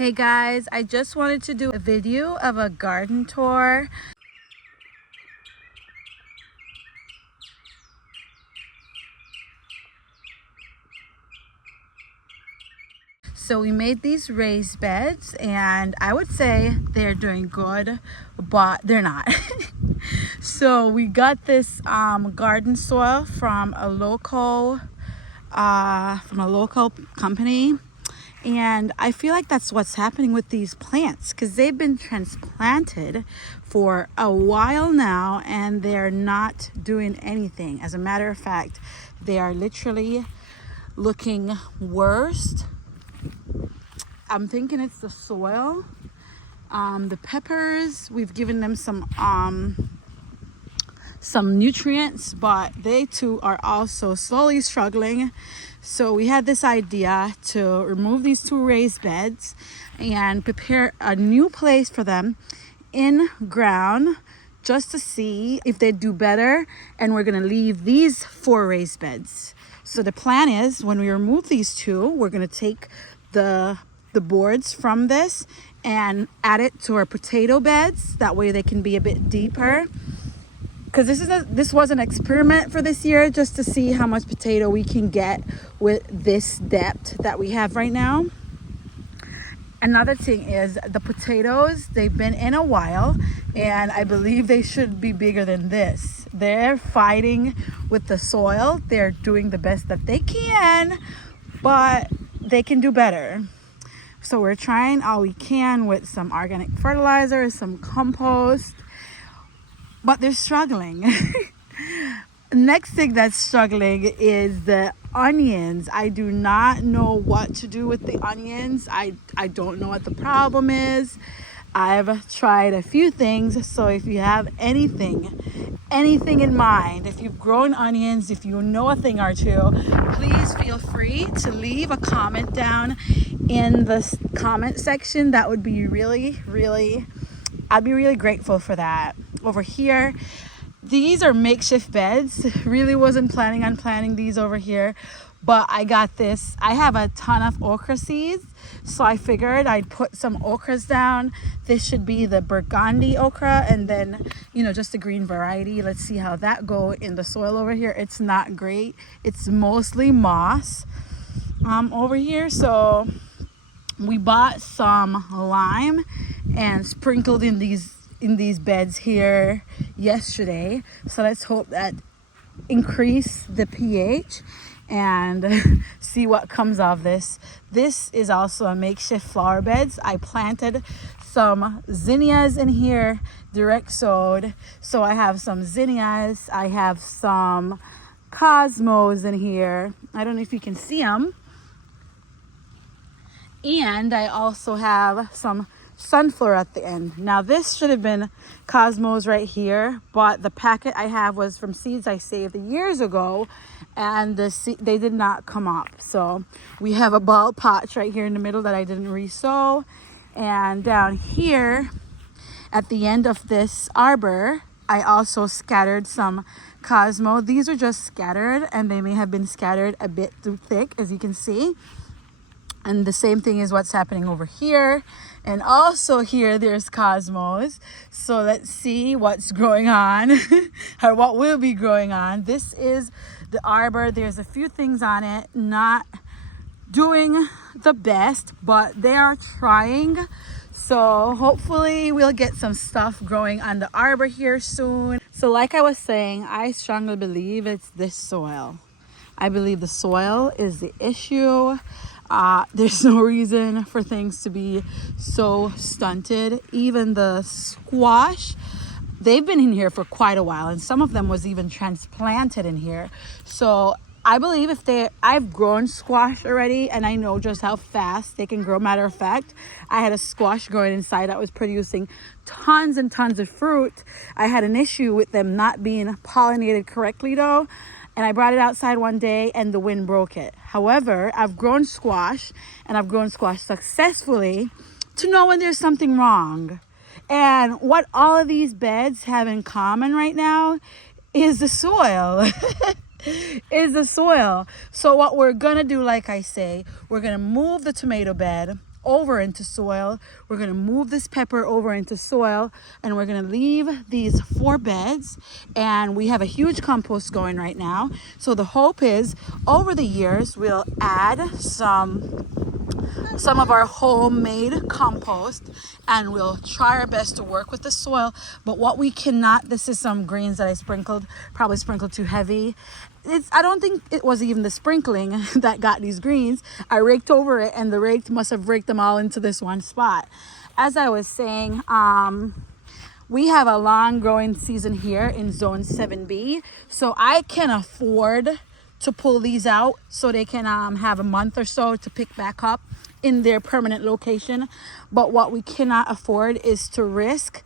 Hey guys, I just wanted to do a video of a garden tour. So we made these raised beds and I would say they're doing good, but they're not. So we got this garden soil from a local company. And I feel like that's what's happening with these plants because they've been transplanted for a while now and they're not doing anything. As a matter of fact, they are literally looking worse. I'm thinking it's the soil. The peppers, we've given them some nutrients, but they too are also slowly struggling. So we had this idea to remove these two raised beds and prepare a new place for them in ground just to see if they do better. And we're gonna leave these 4 raised beds. So the plan is when we remove these two, we're gonna take the boards from this and add it to our potato beds. That way they can be a bit deeper. Because this was an experiment for this year just to see how much potato we can get with this depth that we have right now. Another thing is the potatoes, they've been in a while and I believe they should be bigger than this. They're fighting with the soil. They're doing the best that they can, but they can do better. So we're trying all we can with some organic fertilizer, some compost, but they're struggling. Next thing that's struggling is the onions. I do not know what to do with the onions. I don't know what the problem is. I've tried a few things. So if you have anything in mind, if you've grown onions, if you know a thing or two, please feel free to leave a comment down in the comment section. That would be I'd be really grateful for that. Over here, these are makeshift beds. Really wasn't planning on planting these over here, but I got this. I have a ton of okra seeds, so I figured I'd put some okras down. This should be the burgundy okra, and then, just the green variety. Let's see how that go in the soil over here. It's not great. It's mostly moss over here. So we bought some lime and sprinkled in these beds here yesterday. So let's hope that increase the pH and see what comes of this. This is also a makeshift flower beds. I planted some zinnias in here, direct sowed. So I have some zinnias. I have some cosmos in here. I don't know if you can see them. And I also have some sunflower at the end. Now this should have been cosmos right here, but the packet I have was from seeds I saved years ago, and they did not come up. So we have a bald patch right here in the middle that I didn't resow, and down here at the end of this arbor I also scattered some cosmo. These are just scattered and they may have been scattered a bit too thick, as you can see. And the same thing is what's happening over here. And also here, there's cosmos. So let's see what's growing on or what will be growing on. This is the arbor. There's a few things on it, not doing the best, but they are trying. So hopefully we'll get some stuff growing on the arbor here soon. So like I was saying, I strongly believe it's this soil. I believe the soil is the issue. There's no reason for things to be so stunted. Even the squash, they've been in here for quite a while, and some of them was even transplanted in here. So I believe I've grown squash already, and I know just how fast they can grow. Matter of fact, I had a squash growing inside that was producing tons and tons of fruit. I had an issue with them not being pollinated correctly though. And I brought it outside one day and the wind broke it. However, I've grown squash, and I've grown squash successfully to know when there's something wrong. And what all of these beds have in common right now is the soil. is the soil. So what we're gonna do, like I say, we're gonna move the tomato bed over into soil. We're gonna move this pepper over into soil, and we're gonna leave these 4 beds. And we have a huge compost going right now. So the hope is over the years we'll add some of our homemade compost, and we'll try our best to work with the soil. But what we cannot, this is some greens that I sprinkled, probably sprinkled too heavy. I don't think it was even the sprinkling that got these greens. I raked over it, and the rake must have raked them all into this one spot. As I was saying, we have a long growing season here in zone 7B, so I can afford to pull these out so they can have a month or so to pick back up in their permanent location. But what we cannot afford is to risk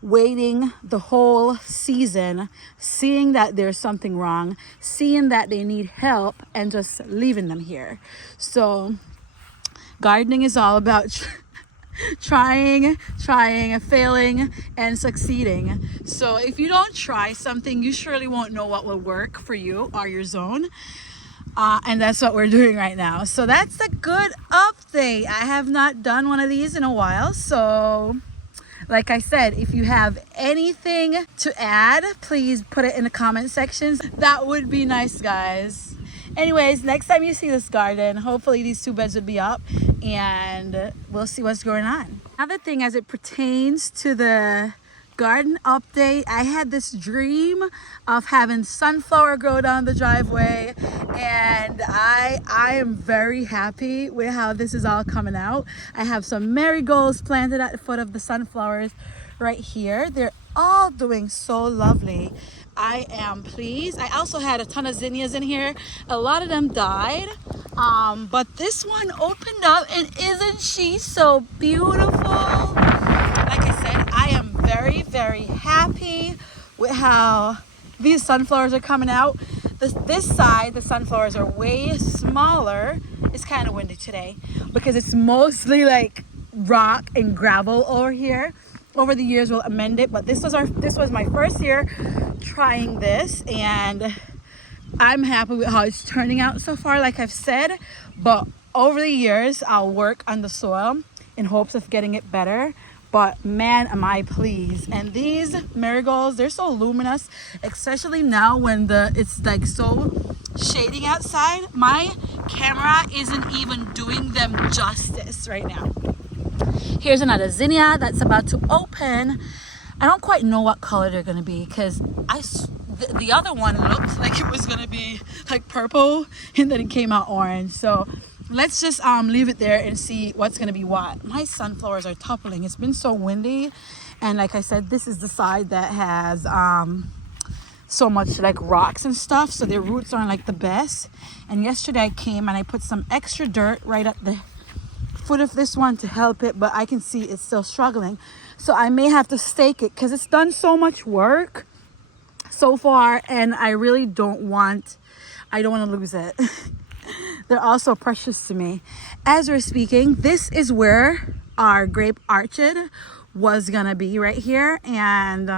waiting the whole season, seeing that there's something wrong, seeing that they need help, and just leaving them here. So gardening is all about trying, failing, and succeeding. So if you don't try something, you surely won't know what will work for you or your zone. And that's what we're doing right now. So that's a good update. I have not done one of these in a while. So like I said, if you have anything to add, please put it in the comment sections. That would be nice, guys. Anyways, next time you see this garden, hopefully these 2 beds would be up, and we'll see what's going on. Another thing as it pertains to the garden update, I had this dream of having sunflower grow down the driveway, and I am very happy with how this is all coming out. I have some marigolds planted at the foot of the sunflowers right here. They're all doing so lovely. I am pleased. I also had a ton of zinnias in here. A lot of them died, but this one opened up, and isn't she so beautiful? Like I said, I am very, very happy with how these sunflowers are coming out. This side, the sunflowers are way smaller. It's kind of windy today because it's mostly like rock and gravel over here. Over the years we'll amend it, but this was my first year trying this, and I'm happy with how it's turning out so far, like I've said. But over the years I'll work on the soil in hopes of getting it better. But man, am I pleased. And these marigolds, they're so luminous, especially now when it's like so shading outside. My camera isn't even doing them justice right now. Here's another zinnia that's about to open. I don't quite know what color they're gonna be, because the other one looked like it was gonna be like purple, and then it came out orange. So let's just leave it there and see what's gonna be what. My sunflowers are toppling. It's been so windy, and like I said, this is the side that has so much like rocks and stuff, so their roots aren't like the best. And yesterday I came and I put some extra dirt right at the foot of this one to help it, but I can see it's still struggling. So I may have to stake it because it's done so much work so far, and I really don't want to lose it. They're also precious to me. As we're speaking, this is where our grape orchard was gonna be, right here, and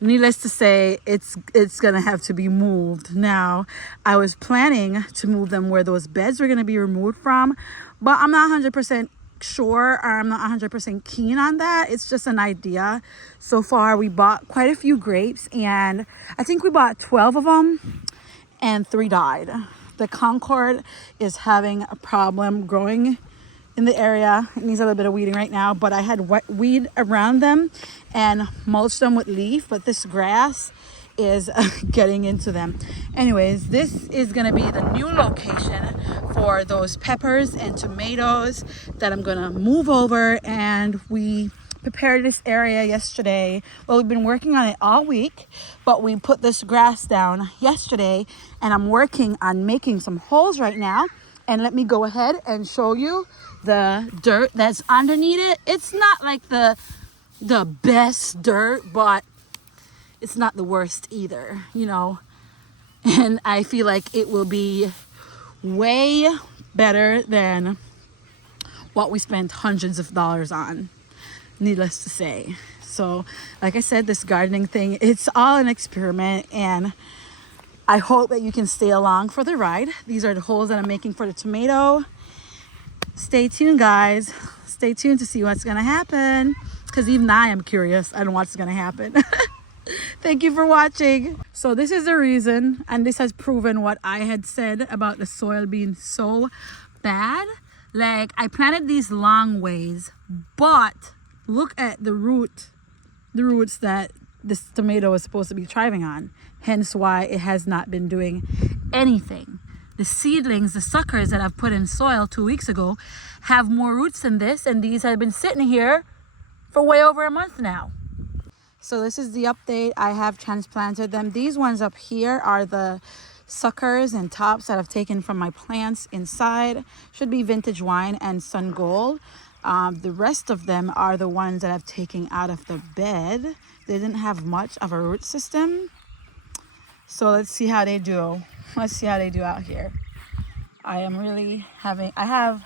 needless to say, it's gonna have to be moved. Now, I was planning to move them where those beds were gonna be removed from, but I'm not 100% sure, or I'm not 100% keen on that. It's just an idea. So far, we bought quite a few grapes, and I think we bought 12 of them, and 3 died. The Concord is having a problem growing in the area. It needs a little bit of weeding right now, but I had weed around them and mulched them with leaf, but this grass is getting into them. Anyways, this is gonna be the new location for those peppers and tomatoes that I'm gonna move over. And we prepared this area yesterday. Well, we've been working on it all week, but we put this grass down yesterday, and I'm working on making some holes right now. And let me go ahead and show you the dirt that's underneath it. It's not like the best dirt, but it's not the worst either, you know. And I feel like it will be way better than what we spent hundreds of dollars on, needless to say. So like I said, this gardening thing, it's all an experiment, and I hope that you can stay along for the ride. These are the holes that I'm making for the tomato. stay tuned, guys. Stay tuned to see what's gonna happen, because even I am curious on what's gonna happen. Thank you for watching. So this is the reason, and this has proven what I had said about the soil being so bad. Like, I planted these long ways, but look at the roots that this tomato is supposed to be thriving on. Hence why it has not been doing anything. The seedlings, the suckers that I've put in soil 2 weeks ago, have more roots than this, and these have been sitting here for way over a month now. So this is the update. I have transplanted them. These ones up here are the suckers and tops that I've taken from my plants inside. Should be Vintage Wine and Sun Gold. The rest of them are the ones that I've taken out of the bed. They didn't have much of a root system. So let's see how they do. Let's see how they do out here. I have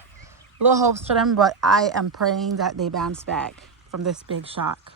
little hopes for them, but I am praying that they bounce back from this big shock.